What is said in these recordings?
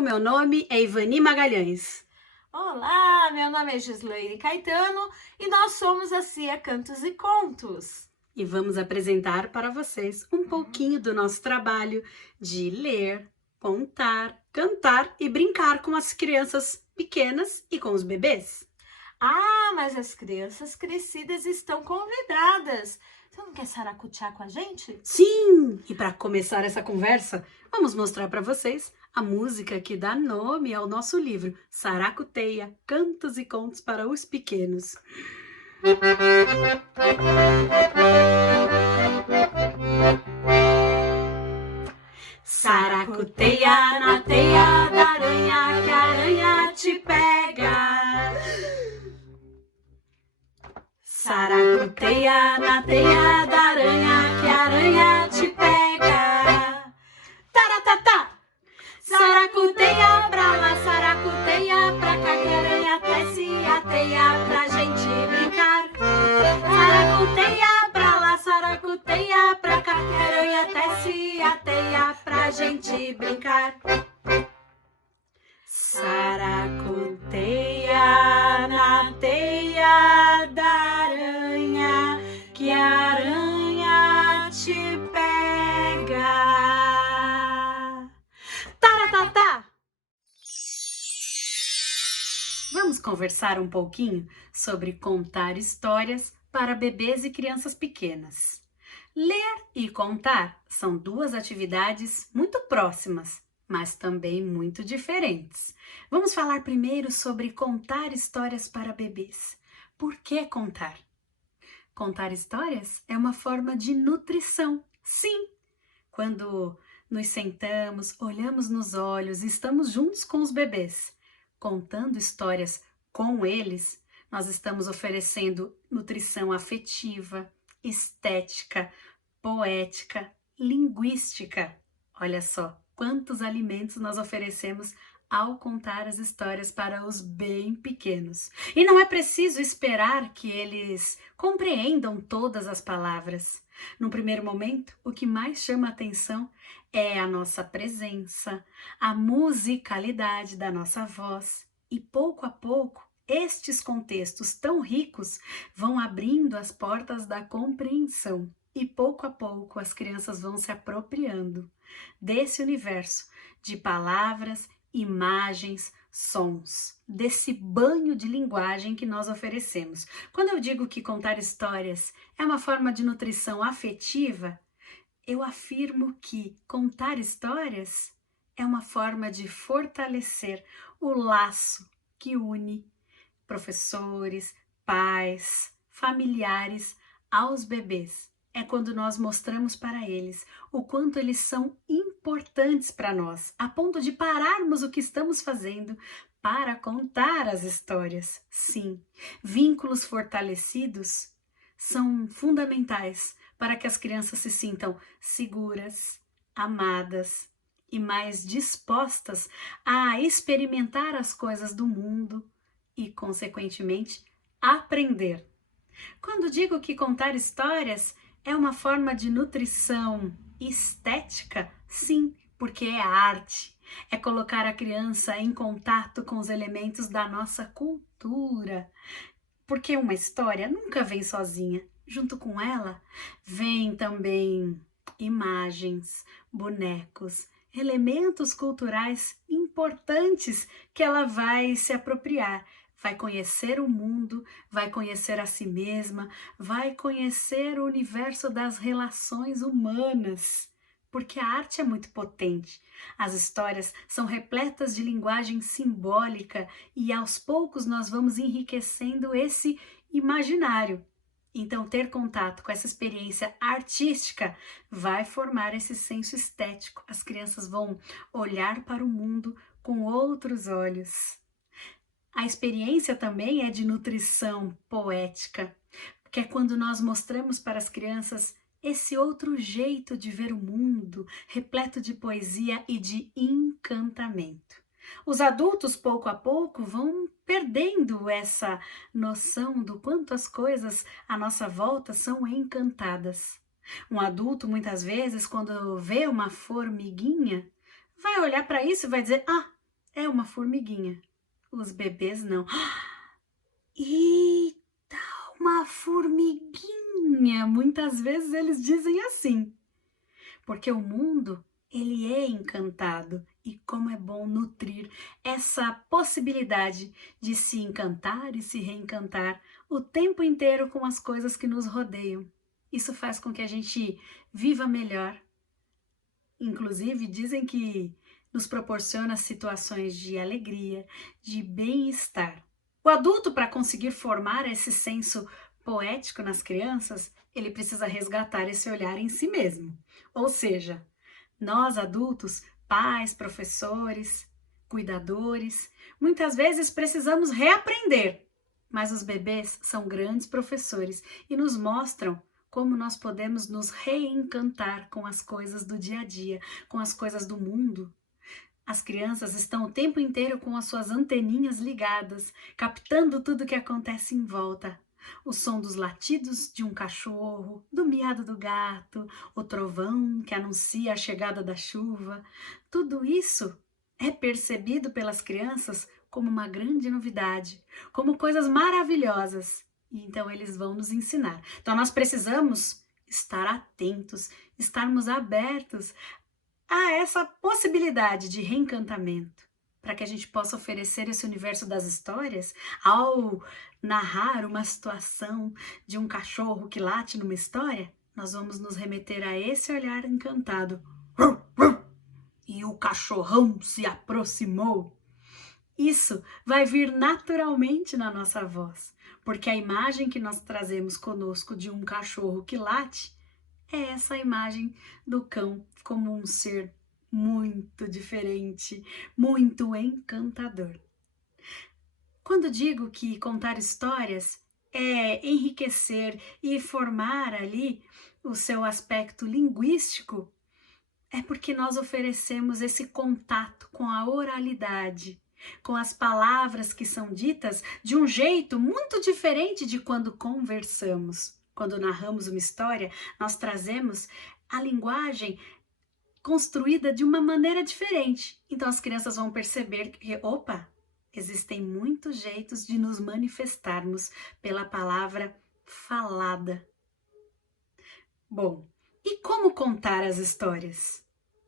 O meu nome é Ivani Magalhães. Olá, meu nome é Gisleire Caetano e nós somos a CIA Cantos e Contos. E vamos apresentar para vocês um pouquinho do nosso trabalho de ler, contar, cantar e brincar com as crianças pequenas e com os bebês. Ah, mas as crianças crescidas estão convidadas. Você não quer saracotear com a gente? Sim! E para começar essa conversa, vamos mostrar para vocês a música que dá nome ao nosso livro, Saracoteia, Cantos e Contos para os Pequenos. Saracoteia na teia da aranha, que a aranha te pega. Saracoteia na teia da aranha, que a aranha te pega. Taratatá! Saracoteia pra lá, saracoteia pra cá, que a aranha tece a teia pra gente brincar. Saracoteia pra lá, saracoteia pra cá, que a aranha tece a teia pra gente brincar. Saracoteia na teia da aranha, que a aranha te pega. Taratata! Vamos conversar um pouquinho sobre contar histórias para bebês e crianças pequenas. Ler e contar são duas atividades muito próximas, mas também muito diferentes. Vamos falar primeiro sobre contar histórias para bebês. Por que contar? Contar histórias é uma forma de nutrição. Sim! Quando nos sentamos, olhamos nos olhos, estamos juntos com os bebês, contando histórias com eles, nós estamos oferecendo nutrição afetiva, estética, poética, linguística. Olha só quantos alimentos nós oferecemos ao contar as histórias para os bem pequenos. E não é preciso esperar que eles compreendam todas as palavras. No primeiro momento, o que mais chama a atenção é a nossa presença, a musicalidade da nossa voz. E pouco a pouco, estes contextos tão ricos vão abrindo as portas da compreensão. E pouco a pouco as crianças vão se apropriando desse universo de palavras, imagens, sons, desse banho de linguagem que nós oferecemos. Quando eu digo que contar histórias é uma forma de nutrição afetiva, eu afirmo que contar histórias é uma forma de fortalecer o laço que une professores, pais, familiares aos bebês. É quando nós mostramos para eles o quanto eles são importantes para nós, a ponto de pararmos o que estamos fazendo para contar as histórias. Sim, vínculos fortalecidos são fundamentais para que as crianças se sintam seguras, amadas e mais dispostas a experimentar as coisas do mundo e, consequentemente, aprender. Quando digo que contar histórias é uma forma de nutrição estética, sim, porque é arte. É colocar a criança em contato com os elementos da nossa cultura. Porque uma história nunca vem sozinha. Junto com ela, vem também imagens, bonecos, elementos culturais importantes que ela vai se apropriar. Vai conhecer o mundo, vai conhecer a si mesma, vai conhecer o universo das relações humanas. Porque a arte é muito potente. As histórias são repletas de linguagem simbólica e aos poucos nós vamos enriquecendo esse imaginário. Então, ter contato com essa experiência artística vai formar esse senso estético. As crianças vão olhar para o mundo com outros olhos. A experiência também é de nutrição poética, que é quando nós mostramos para as crianças esse outro jeito de ver o mundo, repleto de poesia e de encantamento. Os adultos, pouco a pouco, vão perdendo essa noção do quanto as coisas à nossa volta são encantadas. Um adulto, muitas vezes, quando vê uma formiguinha, vai olhar para isso e vai dizer: ah, É uma formiguinha. Os bebês não. Eita, uma formiguinha! Muitas vezes eles dizem assim, porque o mundo, ele é encantado. E como é bom nutrir essa possibilidade de se encantar e se reencantar o tempo inteiro com as coisas que nos rodeiam. Isso faz com que a gente viva melhor. Inclusive, dizem que nos proporciona situações de alegria, de bem-estar. O adulto, para conseguir formar esse senso poético nas crianças, ele precisa resgatar esse olhar em si mesmo. Ou seja, nós adultos, pais, professores, cuidadores, muitas vezes precisamos reaprender, mas os bebês são grandes professores e nos mostram como nós podemos nos reencantar com as coisas do dia a dia, com as coisas do mundo. As crianças estão o tempo inteiro com as suas anteninhas ligadas, captando tudo que acontece em volta. O som dos latidos de um cachorro, do miado do gato, o trovão que anuncia a chegada da chuva. Tudo isso é percebido pelas crianças como uma grande novidade, como coisas maravilhosas. E então eles vão nos ensinar. Então nós precisamos estar atentos, estarmos abertos a essa possibilidade de reencantamento, para que a gente possa oferecer esse universo das histórias ao narrar uma situação de um cachorro que late numa história. Nós vamos nos remeter a esse olhar encantado. E o cachorrão se aproximou. Isso vai vir naturalmente na nossa voz, porque a imagem que nós trazemos conosco de um cachorro que late é essa imagem do cão como um ser muito diferente, muito encantador. Quando digo que contar histórias é enriquecer e formar ali o seu aspecto linguístico, é porque nós oferecemos esse contato com a oralidade, com as palavras que são ditas de um jeito muito diferente de quando conversamos. Quando narramos uma história, nós trazemos a linguagem construída de uma maneira diferente. Então as crianças vão perceber que, opa, existem muitos jeitos de nos manifestarmos pela palavra falada. Bom, e como contar as histórias?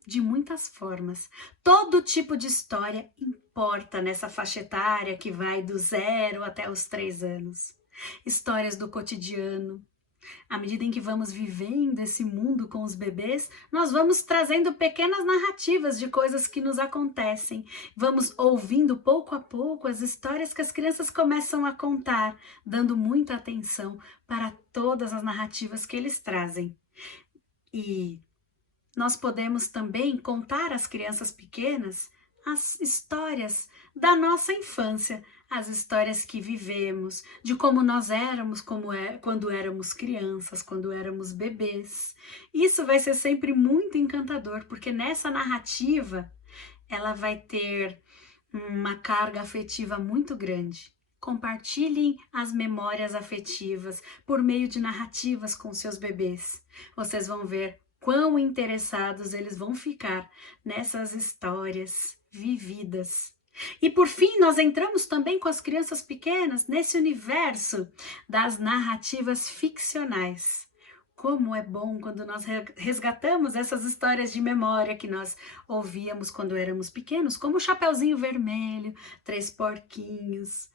De muitas formas. Todo tipo de história importa nessa faixa etária que vai do 0 até os 3 anos. Histórias do cotidiano. À medida em que vamos vivendo esse mundo com os bebês, nós vamos trazendo pequenas narrativas de coisas que nos acontecem. Vamos ouvindo pouco a pouco as histórias que as crianças começam a contar, dando muita atenção para todas as narrativas que eles trazem. E nós podemos também contar às crianças pequenas as histórias da nossa infância, as histórias que vivemos, de como nós éramos quando éramos crianças, quando éramos bebês. Isso vai ser sempre muito encantador, porque nessa narrativa ela vai ter uma carga afetiva muito grande. Compartilhem as memórias afetivas por meio de narrativas com seus bebês. Vocês vão ver quão interessados eles vão ficar nessas histórias vividas. E por fim, nós entramos também com as crianças pequenas nesse universo das narrativas ficcionais. Como é bom quando nós resgatamos essas histórias de memória que nós ouvíamos quando éramos pequenos, como o Chapeuzinho Vermelho, Três Porquinhos.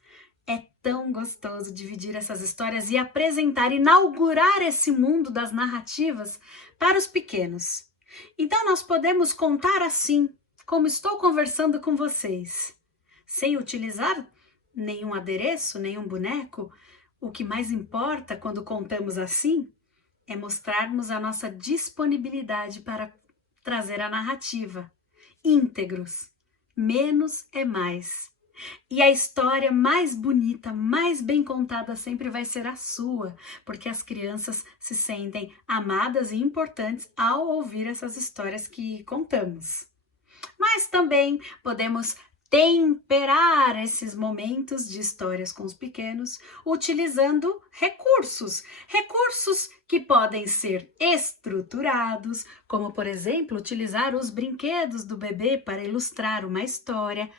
É tão gostoso dividir essas histórias e apresentar, inaugurar esse mundo das narrativas para os pequenos. Então nós podemos contar assim, como estou conversando com vocês, sem utilizar nenhum adereço, nenhum boneco. O que mais importa quando contamos assim é mostrarmos a nossa disponibilidade para trazer a narrativa. Íntegros, menos é mais. E a história mais bonita, mais bem contada sempre vai ser a sua, porque as crianças se sentem amadas e importantes ao ouvir essas histórias que contamos. Mas também podemos temperar esses momentos de histórias com os pequenos utilizando recursos que podem ser estruturados, como por exemplo utilizar os brinquedos do bebê para ilustrar uma história,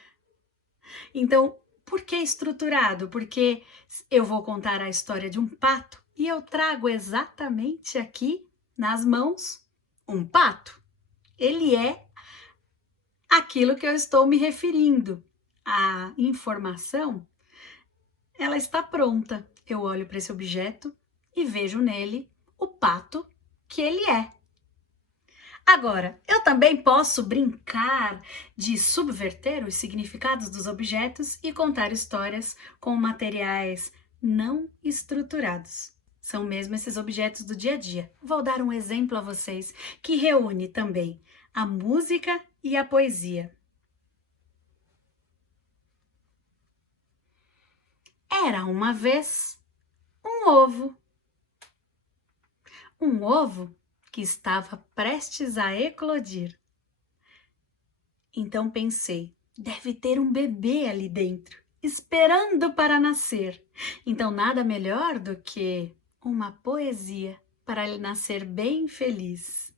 Então, por que estruturado? Porque eu vou contar a história de um pato e eu trago exatamente aqui nas mãos um pato. Ele é aquilo que eu estou me referindo. A informação, ela está pronta. Eu olho para esse objeto e vejo nele o pato que ele é. Agora, eu também posso brincar de subverter os significados dos objetos e contar histórias com materiais não estruturados. São mesmo esses objetos do dia a dia. Vou dar um exemplo a vocês que reúne também a música e a poesia. Era uma vez um ovo. Um ovo que estava prestes a eclodir. Então pensei, deve ter um bebê ali dentro, esperando para nascer. Então nada melhor do que uma poesia para ele nascer bem feliz.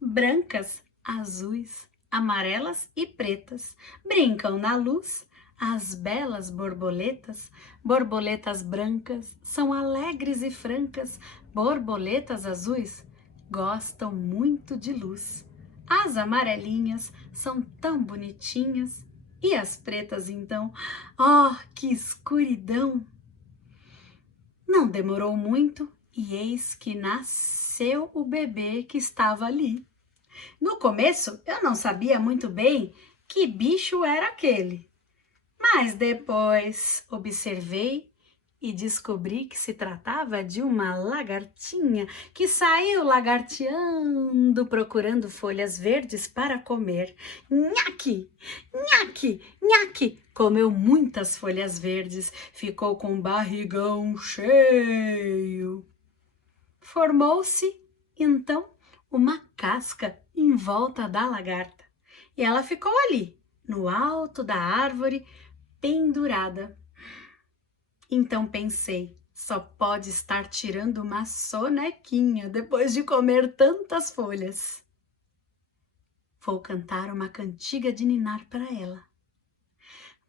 Brancas, azuis, amarelas e pretas brincam na luz. As belas borboletas, borboletas brancas, são alegres e francas. Borboletas azuis gostam muito de luz. As amarelinhas são tão bonitinhas. E as pretas, então? Oh, que escuridão! Não demorou muito e eis que nasceu o bebê que estava ali. No começo, eu não sabia muito bem que bicho era aquele. Mas depois observei e descobri que se tratava de uma lagartinha que saiu lagarteando procurando folhas verdes para comer. Nhaque, nhaque, nhaque! Comeu muitas folhas verdes, ficou com o barrigão cheio. Formou-se, então, uma casca em volta da lagarta e ela ficou ali, no alto da árvore, pendurada. Então pensei, só pode estar tirando uma sonequinha depois de comer tantas folhas. Vou cantar uma cantiga de ninar para ela.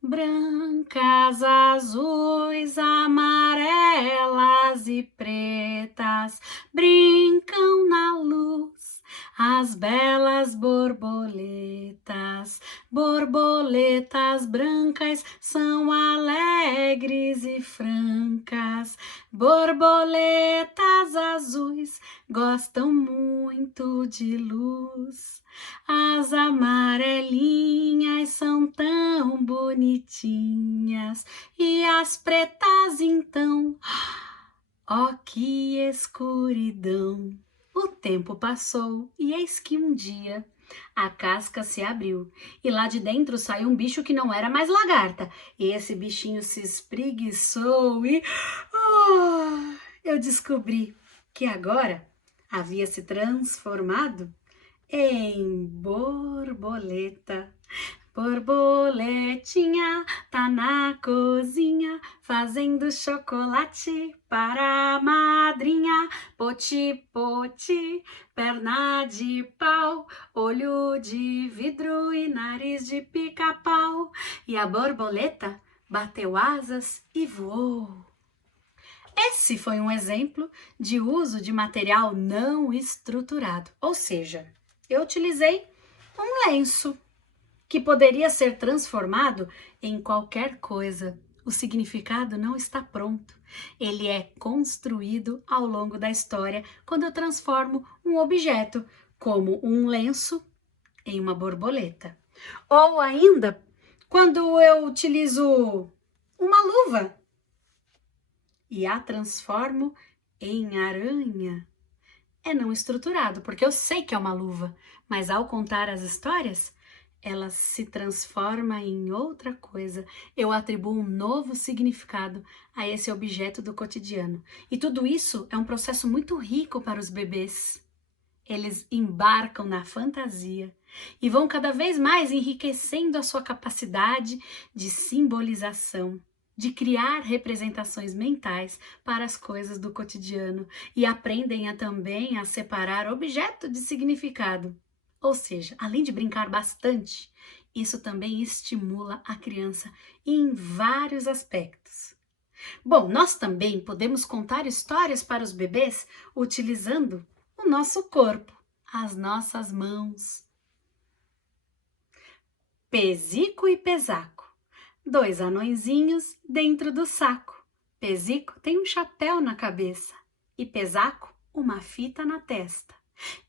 Brancas, azuis, amarelas e pretas brincam na luz. As belas borboletas, borboletas brancas são alegres e francas. Borboletas azuis gostam muito de luz. As amarelinhas são tão bonitinhas e as pretas então, ó que escuridão! O tempo passou e eis que um dia a casca se abriu e lá de dentro saiu um bicho que não era mais lagarta. E esse bichinho se espreguiçou e eu descobri que agora havia se transformado em borboleta. Borboletinha tá na cozinha fazendo chocolate para a madrinha. Poti, poti, perna de pau, olho de vidro e nariz de pica-pau. E a borboleta bateu asas e voou. Esse foi um exemplo de uso de material não estruturado, ou seja, eu utilizei um lenço que poderia ser transformado em qualquer coisa. O significado não está pronto. Ele é construído ao longo da história quando eu transformo um objeto, como um lenço, em uma borboleta. Ou ainda, quando eu utilizo uma luva e a transformo em aranha. É não estruturado, porque eu sei que é uma luva, mas ao contar as histórias, ela se transforma em outra coisa. Eu atribuo um novo significado a esse objeto do cotidiano. E tudo isso é um processo muito rico para os bebês. Eles embarcam na fantasia e vão cada vez mais enriquecendo a sua capacidade de simbolização, de criar representações mentais para as coisas do cotidiano e aprendem também a separar objeto de significado. Ou seja, além de brincar bastante Isso também estimula a criança em vários aspectos. Bom, nós também podemos contar histórias para os bebês utilizando o nosso corpo, as nossas mãos. Pezico e Pesaco. Dois anõezinhos dentro do saco. Pezico tem um chapéu na cabeça e Pesaco uma fita na testa.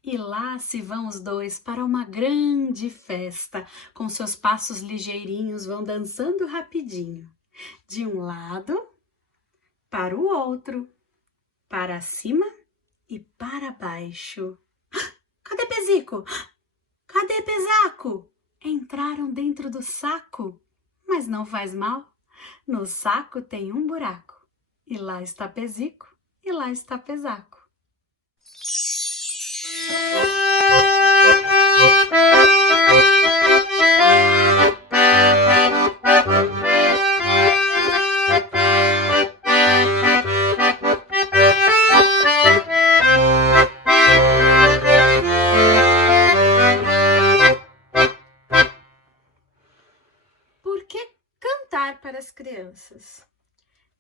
E lá se vão os dois para uma grande festa. Com seus passos ligeirinhos vão dançando rapidinho. De um lado para o outro, para cima e para baixo. Cadê Pezico? Cadê Pesaco? Entraram dentro do saco, mas não faz mal. No saco tem um buraco, e lá está Pezico, e lá está Pesaco. Por que cantar para as crianças?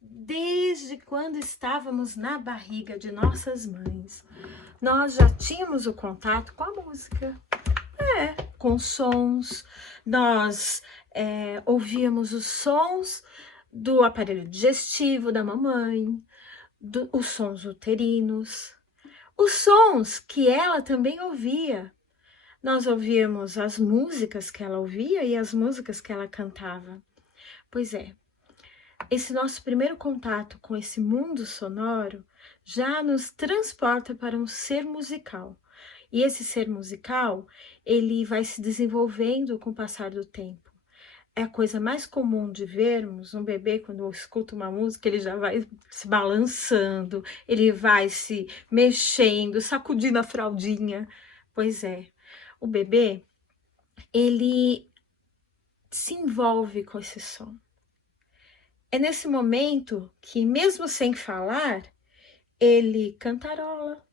Desde quando estávamos na barriga de nossas mães, nós já tínhamos o contato com a música, com sons. Nós ouvíamos os sons do aparelho digestivo da mamãe, os sons uterinos, os sons que ela também ouvia. Nós ouvíamos as músicas que ela ouvia e as músicas que ela cantava. Pois é, esse nosso primeiro contato com esse mundo sonoro já nos transporta para um ser musical. E esse ser musical, ele vai se desenvolvendo com o passar do tempo. É a coisa mais comum de vermos um bebê, quando escuta uma música, ele já vai se balançando, ele vai se mexendo, sacudindo a fraldinha. Pois é, o bebê, ele se envolve com esse som. É nesse momento que, mesmo sem falar, ele cantarola,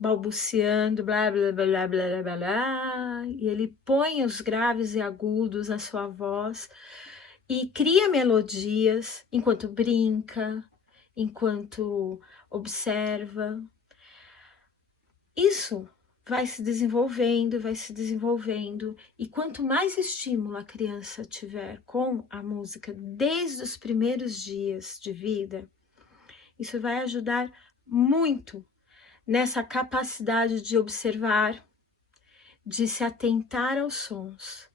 balbuciando, blá, blá, blá, blá, blá, blá, blá, e ele põe os graves e agudos na sua voz e cria melodias enquanto brinca, enquanto observa. Isso vai se desenvolvendo, e quanto mais estímulo a criança tiver com a música desde os primeiros dias de vida, isso vai ajudar muito nessa capacidade de observar, de se atentar aos sons.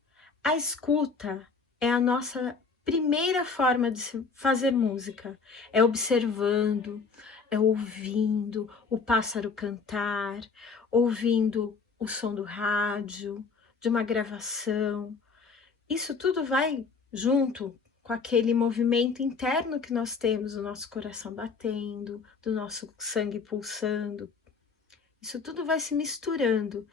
A escuta é a nossa primeira forma de fazer música, é observando, é ouvindo o pássaro cantar, ouvindo o som do rádio, de uma gravação. Isso tudo vai junto com aquele movimento interno que nós temos, do nosso coração batendo, do nosso sangue pulsando. Isso tudo vai se misturando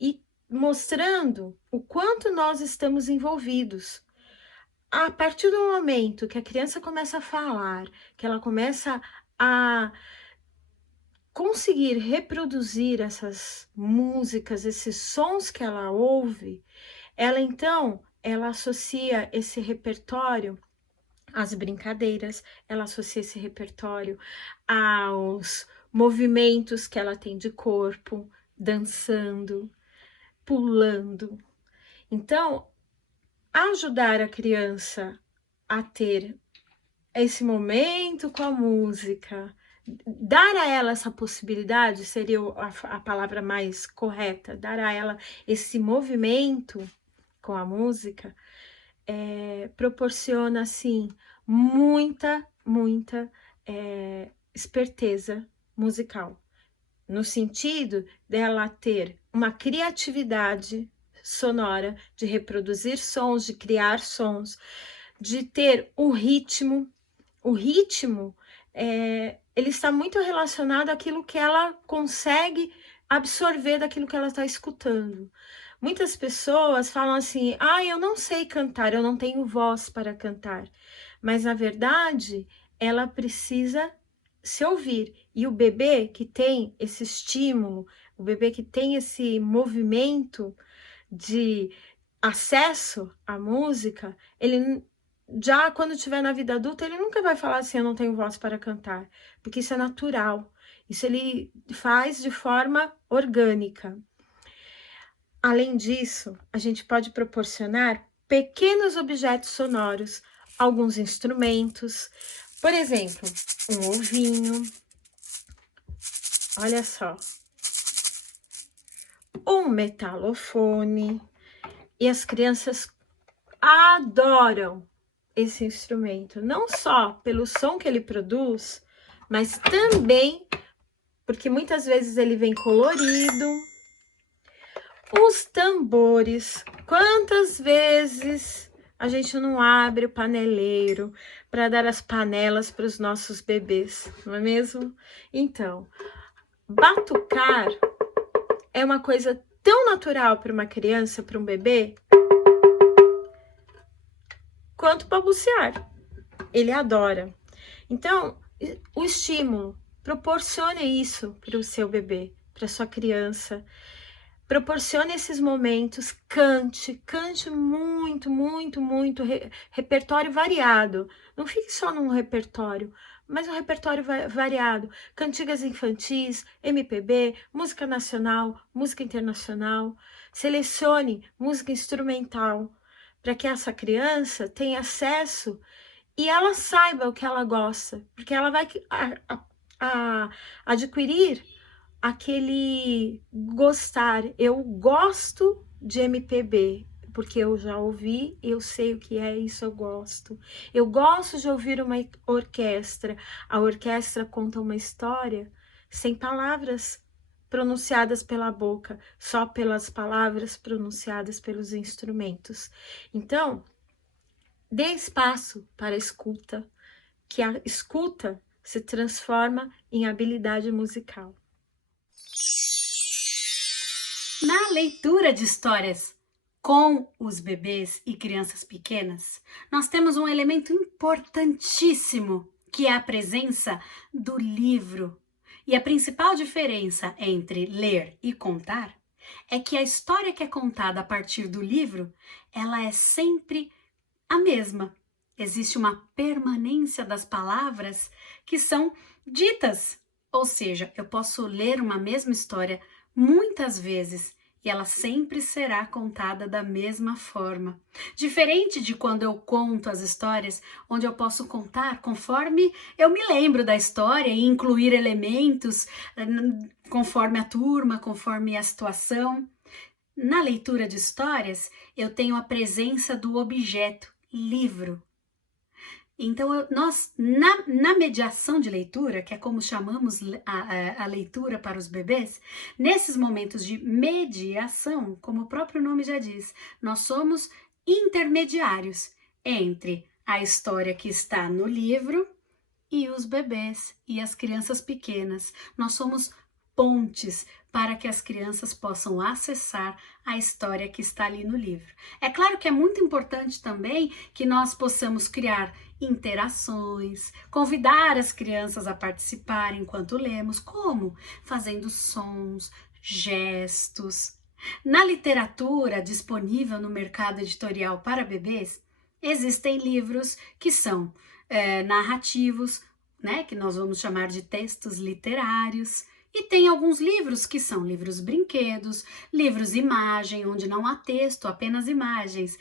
e mostrando o quanto nós estamos envolvidos. A partir do momento que a criança começa a falar, que ela começa a conseguir reproduzir essas músicas, esses sons que ela ouve, ela associa esse repertório às brincadeiras, ela associa esse repertório aos movimentos que ela tem de corpo, dançando, pulando. Então, ajudar a criança a ter esse momento com a música, dar a ela essa possibilidade, seria a palavra mais correta, dar a ela esse movimento com a música, proporciona, assim, muita esperteza musical, no sentido dela ter uma criatividade sonora, de reproduzir sons, de criar sons, de ter o ritmo. O ritmo, ele está muito relacionado àquilo que ela consegue absorver daquilo que ela está escutando. Muitas pessoas falam assim, eu não sei cantar, eu não tenho voz para cantar. Mas, na verdade, ela precisa se ouvir. E o bebê que tem esse estímulo, o bebê que tem esse movimento de acesso à música, ele já quando estiver na vida adulta, ele nunca vai falar assim, eu não tenho voz para cantar, porque isso é natural. Isso ele faz de forma orgânica. Além disso, a gente pode proporcionar pequenos objetos sonoros, alguns instrumentos, por exemplo, um ovinho, olha só, um metalofone, e as crianças adoram esse instrumento, não só pelo som que ele produz, mas também porque muitas vezes ele vem colorido. Os tambores, quantas vezes a gente não abre o paneleiro para dar as panelas para os nossos bebês, não é mesmo? Então, batucar é uma coisa tão natural para uma criança, para um bebê, quanto balbuciar. Ele adora. Então, o estímulo, proporcione isso para o seu bebê, para sua criança. Proporcione esses momentos, cante muito, repertório variado. Não fique só num repertório, mas um repertório variado. Cantigas infantis, MPB, música nacional, música internacional. Selecione música instrumental para que essa criança tenha acesso e ela saiba o que ela gosta, porque ela vai adquirir aquele gostar. Eu gosto de MPB, porque eu já ouvi, eu sei o que é isso, eu gosto. Eu gosto de ouvir uma orquestra. A orquestra conta uma história sem palavras pronunciadas pela boca, só pelas palavras pronunciadas pelos instrumentos. Então, dê espaço para a escuta, que a escuta se transforma em habilidade musical. Na leitura de histórias com os bebês e crianças pequenas, nós temos um elemento importantíssimo, que é a presença do livro. E a principal diferença entre ler e contar é que a história que é contada a partir do livro, ela é sempre a mesma. Existe uma permanência das palavras que são ditas. Ou seja, eu posso ler uma mesma história muitas vezes e ela sempre será contada da mesma forma. Diferente de quando eu conto as histórias, onde eu posso contar conforme eu me lembro da história e incluir elementos conforme a turma, conforme a situação. Na leitura de histórias, eu tenho a presença do objeto, livro. Então, nós, na mediação de leitura, que é como chamamos a leitura para os bebês, nesses momentos de mediação, como o próprio nome já diz, nós somos intermediários entre a história que está no livro e os bebês e as crianças pequenas. Nós somos pontes para que as crianças possam acessar a história que está ali no livro. É claro que é muito importante também que nós possamos criar interações, convidar as crianças a participar enquanto lemos, como? Fazendo sons, gestos. Na literatura disponível no mercado editorial para bebês, existem livros que são narrativos, né, que nós vamos chamar de textos literários, e tem alguns livros que são livros brinquedos, livros imagem, onde não há texto, apenas imagens.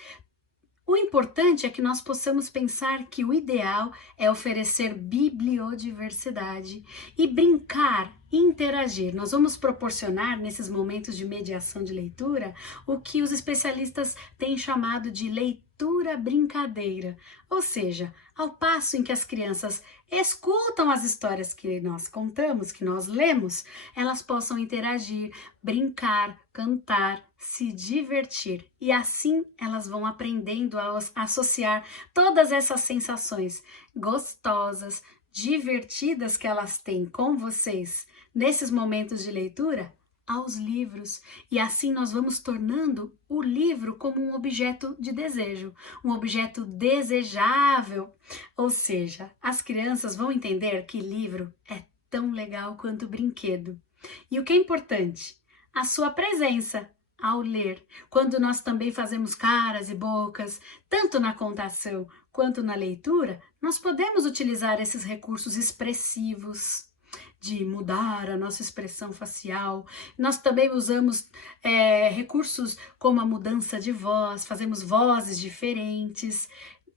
O importante é que nós possamos pensar que o ideal é oferecer bibliodiversidade e brincar, interagir. Nós vamos proporcionar nesses momentos de mediação de leitura o que os especialistas têm chamado de leitura brincadeira, ou seja, ao passo em que as crianças escutam as histórias que nós contamos, que nós lemos, elas possam interagir, brincar, cantar, se divertir. E assim elas vão aprendendo a associar todas essas sensações gostosas, divertidas que elas têm com vocês nesses momentos de leitura aos livros. E assim nós vamos tornando o livro como um objeto de desejo, um objeto desejável. Ou seja, as crianças vão entender que livro é tão legal quanto brinquedo. E o que é importante? A sua presença, ao ler, quando nós também fazemos caras e bocas, tanto na contação quanto na leitura, nós podemos utilizar esses recursos expressivos de mudar a nossa expressão facial. Nós também usamos recursos como a mudança de voz, fazemos vozes diferentes.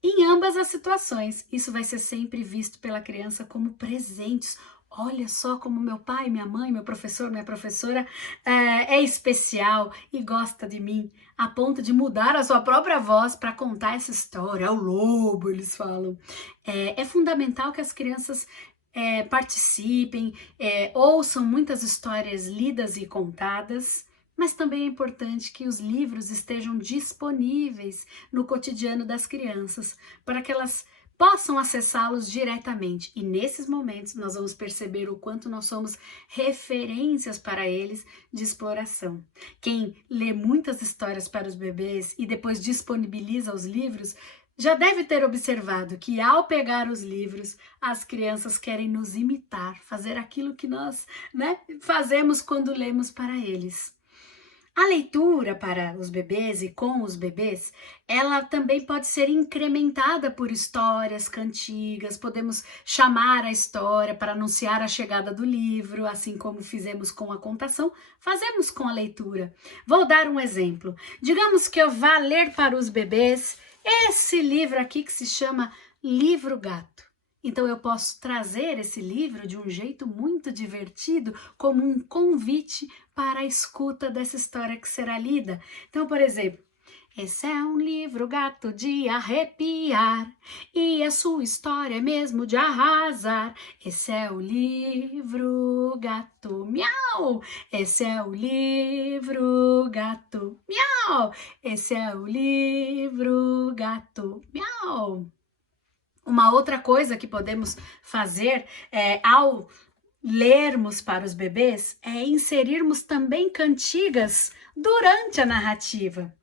Em ambas as situações, isso vai ser sempre visto pela criança como presentes. Olha só como meu pai, minha mãe, meu professor, minha professora é especial e gosta de mim, a ponto de mudar a sua própria voz para contar essa história. Ao lobo, eles falam. É fundamental que as crianças participem, ouçam muitas histórias lidas e contadas, mas também é importante que os livros estejam disponíveis no cotidiano das crianças, para que elas possam acessá-los diretamente. E nesses momentos nós vamos perceber o quanto nós somos referências para eles de exploração. Quem lê muitas histórias para os bebês e depois disponibiliza os livros, já deve ter observado que ao pegar os livros, as crianças querem nos imitar, fazer aquilo que nós, fazemos quando lemos para eles. A leitura para os bebês e com os bebês, ela também pode ser incrementada por histórias, cantigas, podemos chamar a história para anunciar a chegada do livro, assim como fizemos com a contação, fazemos com a leitura. Vou dar um exemplo. Digamos que eu vá ler para os bebês esse livro aqui que se chama Livro Gato. Então eu posso trazer esse livro de um jeito muito divertido, como um convite para a escuta dessa história que será lida. Então, por exemplo, esse é um livro gato de arrepiar, e a sua história é mesmo de arrasar. Esse é o livro gato, miau! Esse é o livro gato, miau! Esse é o livro gato, miau! Uma outra coisa que podemos fazer ao lermos para os bebês é inserirmos também cantigas durante a narrativa.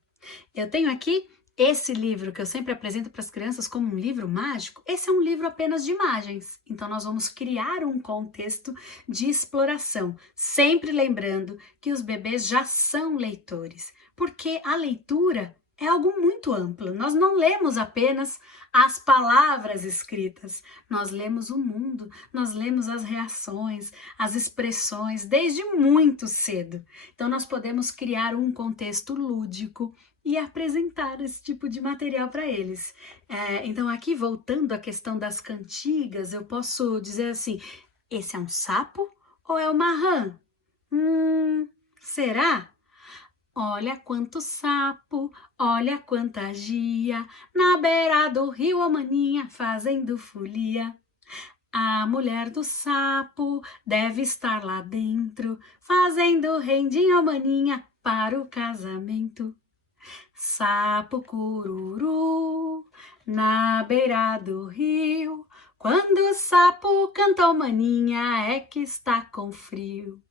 Eu tenho aqui esse livro que eu sempre apresento para as crianças como um livro mágico. Esse é um livro apenas de imagens, então nós vamos criar um contexto de exploração, sempre lembrando que os bebês já são leitores, porque a leitura é algo muito amplo. Nós não lemos apenas as palavras escritas, nós lemos o mundo, nós lemos as reações, as expressões desde muito cedo. Então nós podemos criar um contexto lúdico e apresentar esse tipo de material para eles. Então aqui, voltando à questão das cantigas, eu posso dizer assim, esse é um sapo ou é uma rã? Será? Olha quanto sapo, olha quanta gia, na beira do rio a maninha fazendo folia. A mulher do sapo deve estar lá dentro, fazendo rendinha a maninha para o casamento. Sapo cururu, na beira do rio, quando o sapo canta a maninha é que está com frio.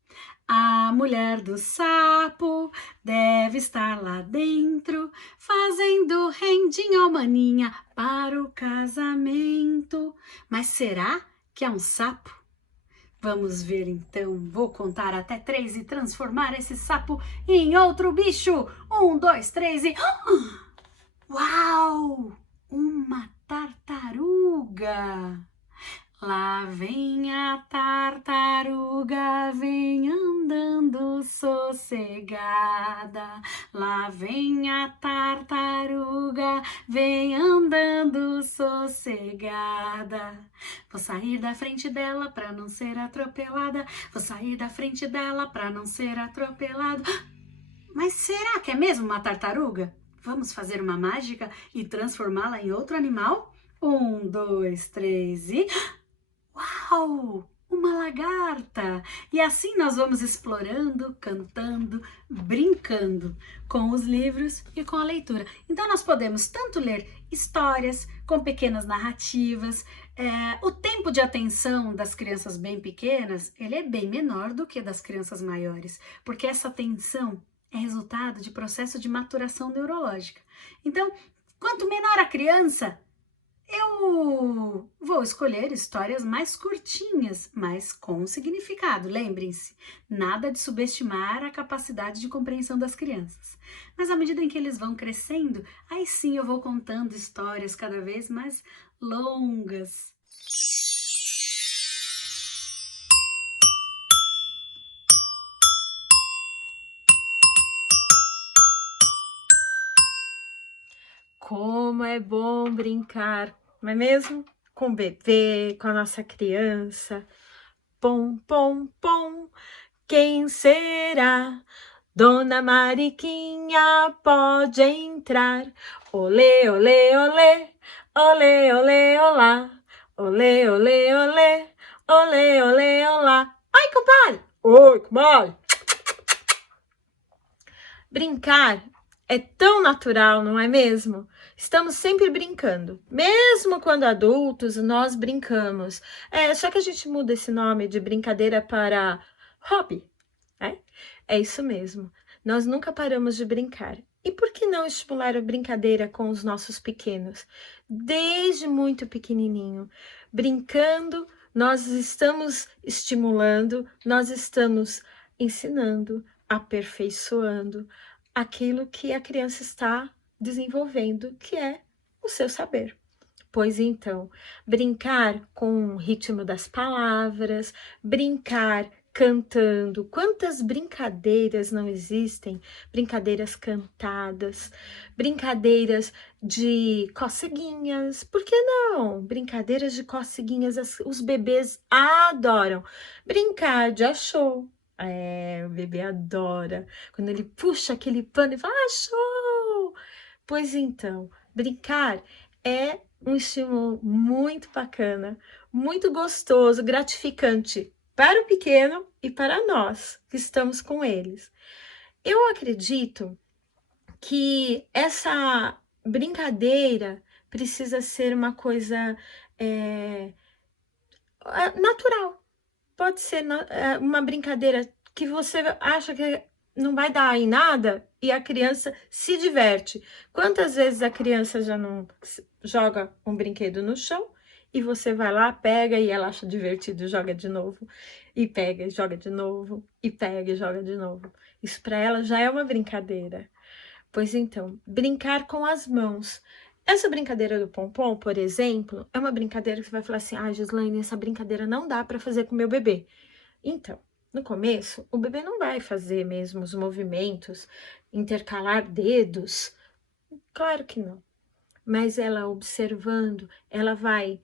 A mulher do sapo deve estar lá dentro, fazendo rendinha ou maninha para o casamento. Mas será que é um sapo? Vamos ver então, vou contar até 3 e transformar esse sapo em outro bicho. 1, 2, 3 e... Uau! Uma tartaruga! Lá vem a tartaruga, vem andando sossegada. Lá vem a tartaruga, vem andando sossegada. Vou sair da frente dela pra não ser atropelada. Vou sair da frente dela pra não ser atropelado. Mas será que é mesmo uma tartaruga? Vamos fazer uma mágica e transformá-la em outro animal? 1, 2, 3 e... Uau! Uma lagarta! E assim nós vamos explorando, cantando, brincando com os livros e com a leitura. Então nós podemos tanto ler histórias com pequenas narrativas. O tempo de atenção das crianças bem pequenas, ele é bem menor do que das crianças maiores, porque essa atenção é resultado de processo de maturação neurológica. Então, quanto menor a criança, Eu vou escolher histórias mais curtinhas, mas com significado. Lembrem-se, nada de subestimar a capacidade de compreensão das crianças. Mas à medida em que eles vão crescendo, aí sim eu vou contando histórias cada vez mais longas. Como é bom brincar, não é mesmo? Com o bebê, com a nossa criança. Pom, pom, pom, quem será? Dona Mariquinha pode entrar. Olê, olê, olê, olê, olê, olá. Olê, olê, olê, olê, olê, olá. Ai, compadre! Oi, comadre! Brincar é tão natural, não é mesmo? Estamos sempre brincando. Mesmo quando adultos, nós brincamos. Só que a gente muda esse nome de brincadeira para hobby, né? É isso mesmo. Nós nunca paramos de brincar. E por que não estimular a brincadeira com os nossos pequenos? Desde muito pequenininho. Brincando, nós estamos estimulando, nós estamos ensinando, aperfeiçoando aquilo que a criança está desenvolvendo, que é o seu saber. Pois então, brincar com o ritmo das palavras, brincar cantando. Quantas brincadeiras não existem? Brincadeiras cantadas, brincadeiras de coceguinhas. Por que não? Brincadeiras de coceguinhas, os bebês adoram. Brincar de achou. O bebê adora. Quando ele puxa aquele pano e fala, achou! Pois então, brincar é um estímulo muito bacana, muito gostoso, gratificante para o pequeno e para nós que estamos com eles. Eu acredito que essa brincadeira precisa ser uma coisa natural. Pode ser uma brincadeira que você acha que não vai dar em nada e a criança se diverte. Quantas vezes a criança já não joga um brinquedo no chão e você vai lá, pega e ela acha divertido, joga de novo, e pega e joga de novo, e pega e joga de novo. Isso para ela já é uma brincadeira. Pois então, brincar com as mãos. Essa brincadeira do pompom, por exemplo, é uma brincadeira que você vai falar assim, Gislaine, essa brincadeira não dá para fazer com meu bebê. Então, no começo, o bebê não vai fazer mesmo os movimentos, intercalar dedos. Claro que não. Mas ela observando, ela vai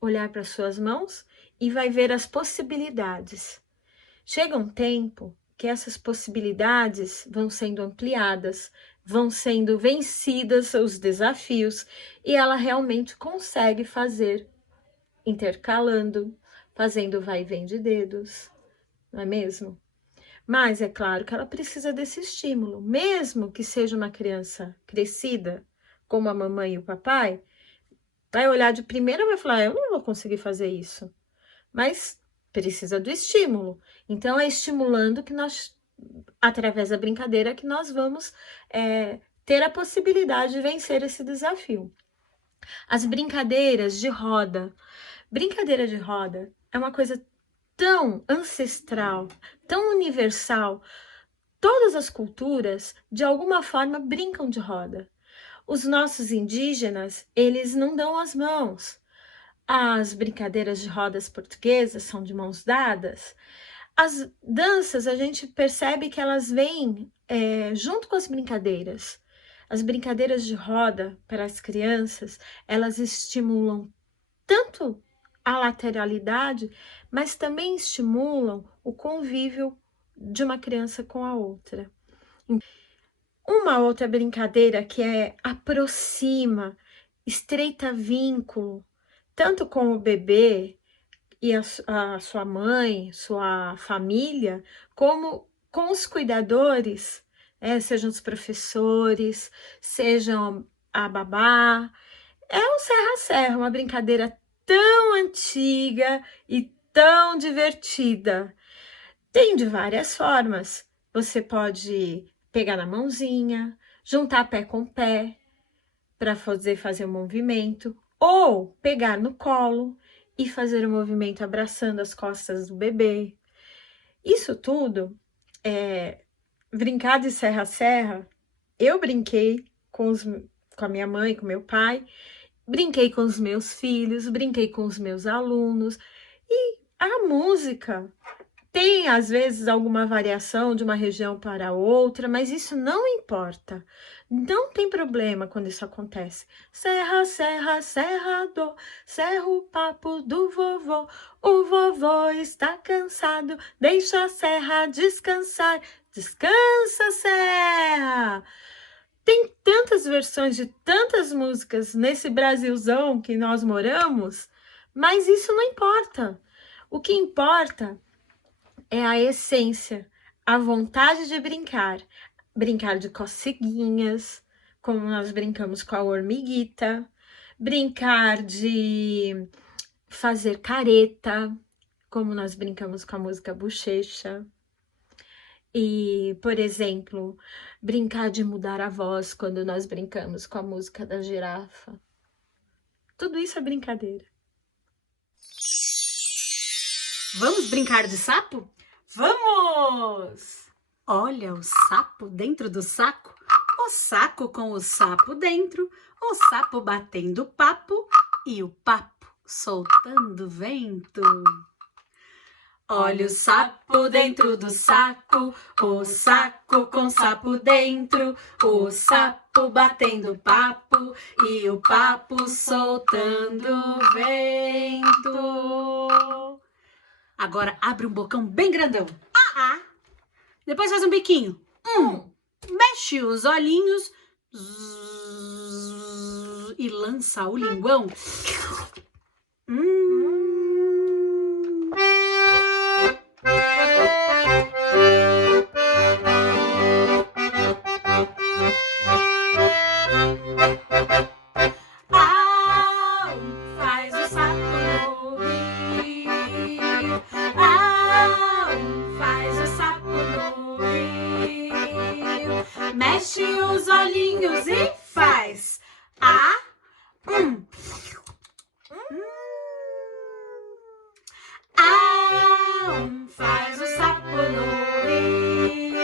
olhar para suas mãos e vai ver as possibilidades. Chega um tempo que essas possibilidades vão sendo ampliadas, vão sendo vencidas os desafios e ela realmente consegue fazer intercalando, fazendo vai e vem de dedos, não é mesmo? Mas é claro que ela precisa desse estímulo, mesmo que seja uma criança crescida, como a mamãe e o papai, vai olhar de primeira e vai falar, eu não vou conseguir fazer isso. Mas precisa do estímulo. Então, é estimulando que nós, através da brincadeira, que nós vamos ter a possibilidade de vencer esse desafio. As brincadeiras de roda. Brincadeira de roda é uma coisa tão ancestral, tão universal. Todas as culturas, de alguma forma, brincam de roda. Os nossos indígenas, eles não dão as mãos. As brincadeiras de rodas portuguesas são de mãos dadas. As danças, a gente percebe que elas vêm junto com as brincadeiras. As brincadeiras de roda para as crianças, elas estimulam tanto a lateralidade, mas também estimulam o convívio de uma criança com a outra. Uma outra brincadeira que aproxima, estreita vínculo, tanto com o bebê e a sua mãe, sua família, como com os cuidadores, sejam os professores, sejam a babá. É um serra-serra, uma brincadeira tão antiga e tão divertida. Tem de várias formas. Você pode pegar na mãozinha, juntar pé com pé para fazer um movimento, Ou pegar no colo e fazer o movimento abraçando as costas do bebê. Isso tudo brincar de serra-serra, eu brinquei com a minha mãe, com meu pai, brinquei com os meus filhos, brinquei com os meus alunos. E a música tem, às vezes, alguma variação de uma região para outra, mas isso não importa. Não tem problema quando isso acontece. Serra, serra, serrador, serra o papo do vovô. O vovô está cansado, deixa a serra descansar. Descansa, serra! Tem tantas versões de tantas músicas nesse Brasilzão que nós moramos, mas isso não importa. O que importa é a essência, a vontade de brincar. Brincar de coceguinhas, como nós brincamos com a hormiguita. Brincar de fazer careta, como nós brincamos com a música Bochecha. E, por exemplo, brincar de mudar a voz quando nós brincamos com a música da girafa. Tudo isso é brincadeira. Vamos brincar de sapo? Vamos! Olha o sapo dentro do saco, o saco com o sapo dentro, o sapo batendo papo e o papo soltando vento. Olha o sapo dentro do saco, o saco com sapo dentro, o sapo batendo papo e o papo soltando vento. Agora abre um bocão bem grandão. Depois faz um biquinho. Mexe os olhinhos e lança o linguão. Faz o sapo no rio. Faz o sapo no rio. Mexe os olhinhos e faz faz o sapo no rio.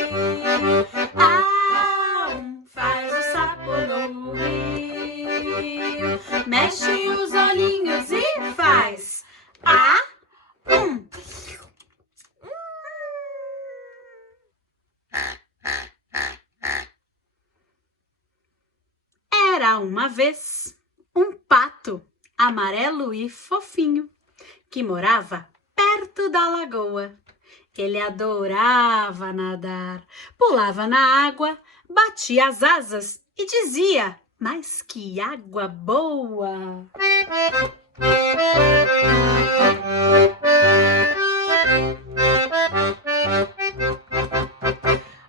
Faz o sapo no rio. Mexe os olhinhos e faz Era uma vez um pato amarelo e fofinho que morava perto da lagoa. Ele adorava nadar, pulava na água, batia as asas e dizia: mas que água boa!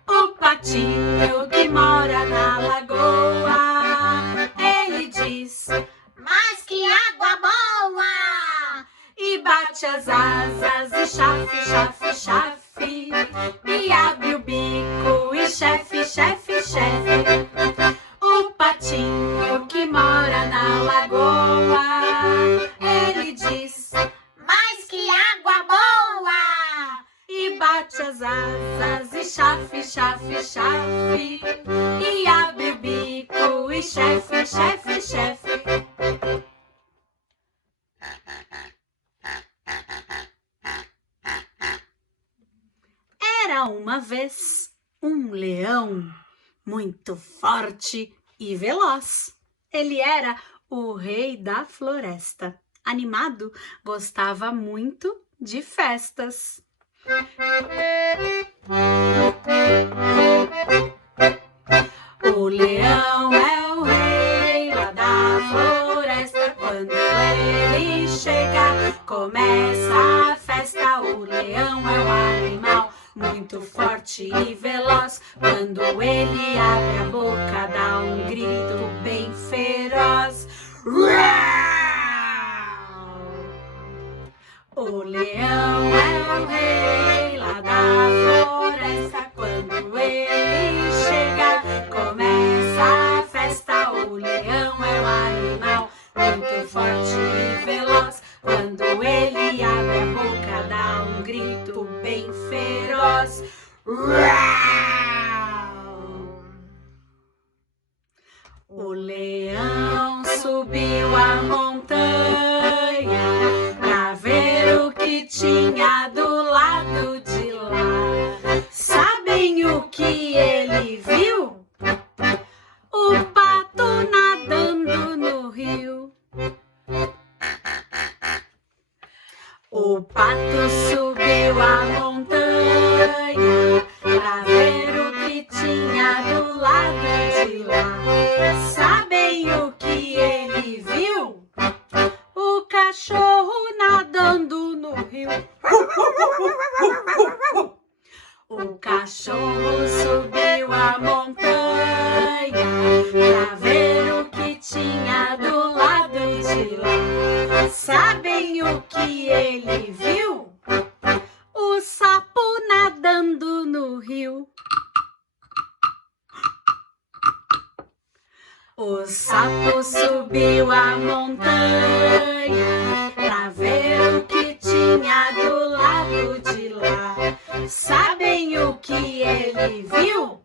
O patinho que mora na lagoa, ele diz: mas que água boa! E bate as asas e chafe, chafe, chafe, e abre o bico e chefe, chefe, chefe. O patinho que mora na lagoa, ele diz: mas que água boa! E bate as asas e chafe, chafe, chafe, e abre o bico e chefe, chefe, chefe. Era uma vez um leão muito forte e veloz. Ele era o rei da floresta. Animado, gostava muito de festas. O leão é o rei lá da floresta. Quando ele chega, começa a festa. O leão é um animal muito forte e veloz. Quando ele abre a boca, dá um grito bem feroz. O leão é o rei lá da floresta. Quando ele chega, começa a festa. O leão é um animal muito forte O leão subiu a montanha pra ver o que tinha do lado de lá. Sabem o que ele viu? O pato nadando no rio. O pato subiu a montanha pra ver o que tinha do lado de lá. Sabem o que ele viu? O cachorro nadando no rio. O cachorro subiu a montanha pra ver o que tinha do lado de lá. Sabem o que ele viu? O sapo nadando no rio. O sapo subiu a montanha pra ver o que tinha do lado de lá. Sabem o que ele viu?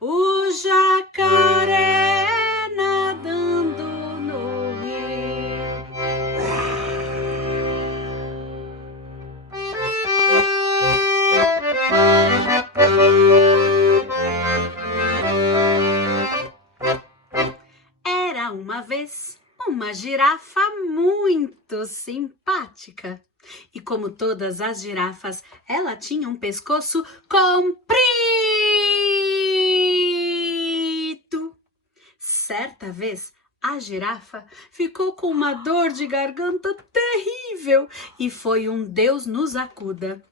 O jacaré nadando no rio. Era uma vez uma girafa muito simpática. E como todas as girafas, ela tinha um pescoço comprido. Certa vez, a girafa ficou com uma dor de garganta terrível e foi um Deus nos acuda.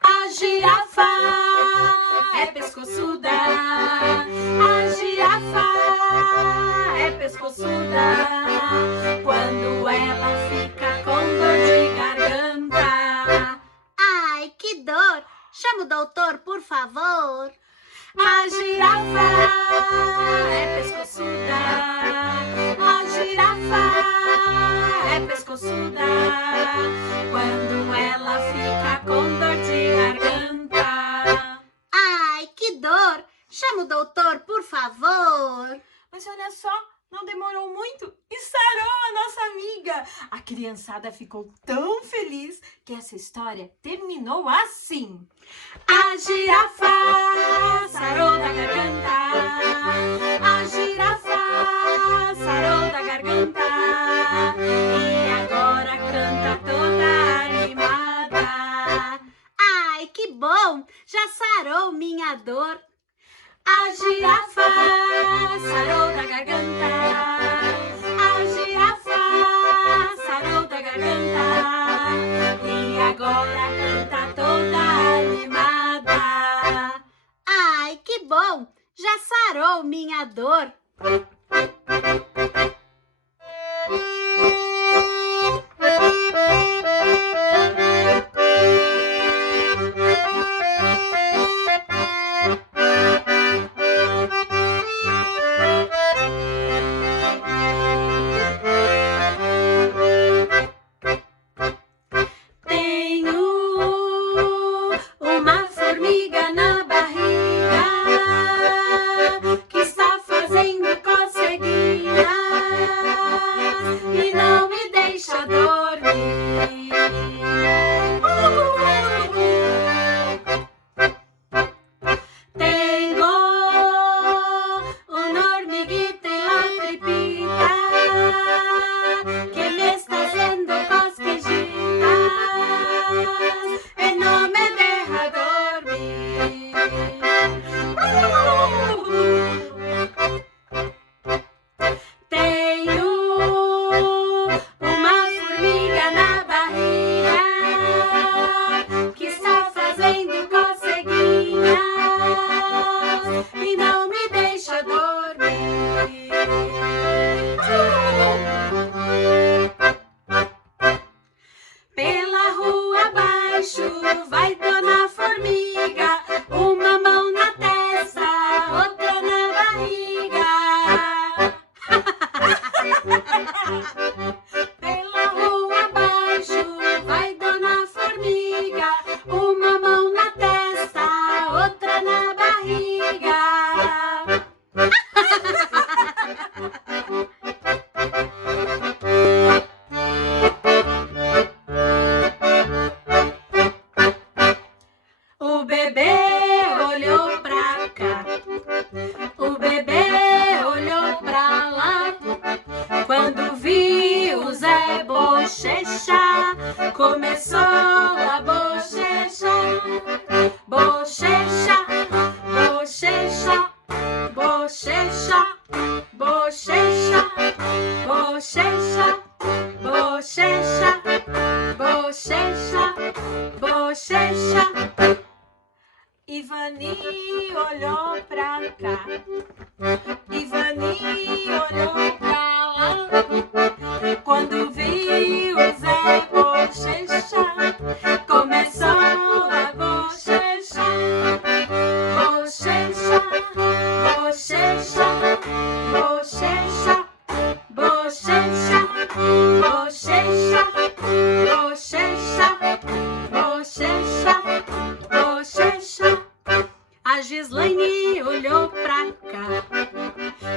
A girafa é pescoçuda, a girafa é pescoçuda. Quando ela fica com dor de garganta. Ai, que dor! Chama o doutor, por favor. A girafa é pescoçuda, a girafa é pescoçuda. Quando ela fica com dor de garganta. Ai, que dor! Chama o doutor, por favor. Mas olha só, não demorou muito e sarou a nossa amiga. A criançada ficou tão feliz que essa história terminou assim. A girafa sarou da garganta, a girafa sarou da garganta e agora canta toda animada. Ai, que bom! Já sarou minha dor. A girafa sarou da garganta, a girafa sarou da garganta e agora canta toda animada. Ai, que bom! Já sarou minha dor. Que está fazendo coceguinha. O bebê olhou pra cá, o bebê olhou pra lá. Quando viu o Zé Bochecha, começou a bochechar. Bochecha, bochecha, bochecha, bochecha, bochecha, bochecha, bochecha, bochecha. Ivani olhou pra cá, Ivani olhou pra lá. Quando viu o Zé Bochecha, começou a bochechar. Bochecha, bochecha, bochecha, bochecha, bochecha, bochecha, bochecha, bochecha. A Gislaine olhou pra cá,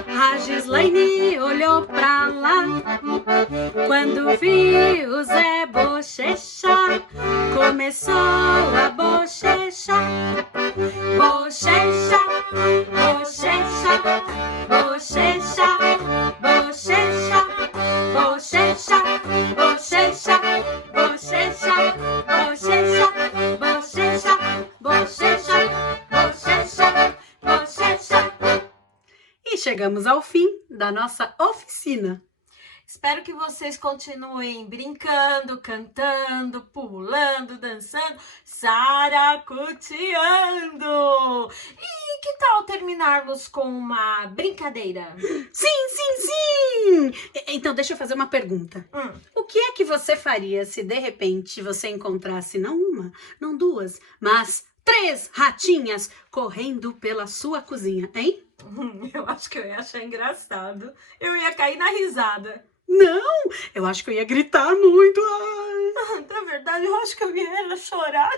a Gislaine olhou pra lá. Quando viu o Zé Bochecha, começou a bochechar. Bochecha, bochecha, bochecha, bochecha, bochecha, bochecha, bochecha, bochecha, bochecha, bochecha, bochecha, bochecha. E chegamos ao fim da nossa oficina. Espero que vocês continuem brincando, cantando, pulando, dançando, saracoteando. E que tal terminarmos com uma brincadeira? Sim, sim, sim! Então, deixa eu fazer uma pergunta. O que é que você faria se, de repente, você encontrasse não uma, não duas, mas 3 ratinhas correndo pela sua cozinha, hein? Eu acho que eu ia achar engraçado. Eu ia cair na risada. Não! Eu acho que eu ia gritar muito. Ai. Na verdade, eu acho que eu ia chorar.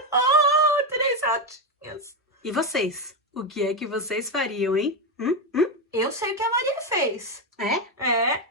3 ratinhas. E vocês? O que é que vocês fariam, hein? Eu sei o que a Maria fez. É? É.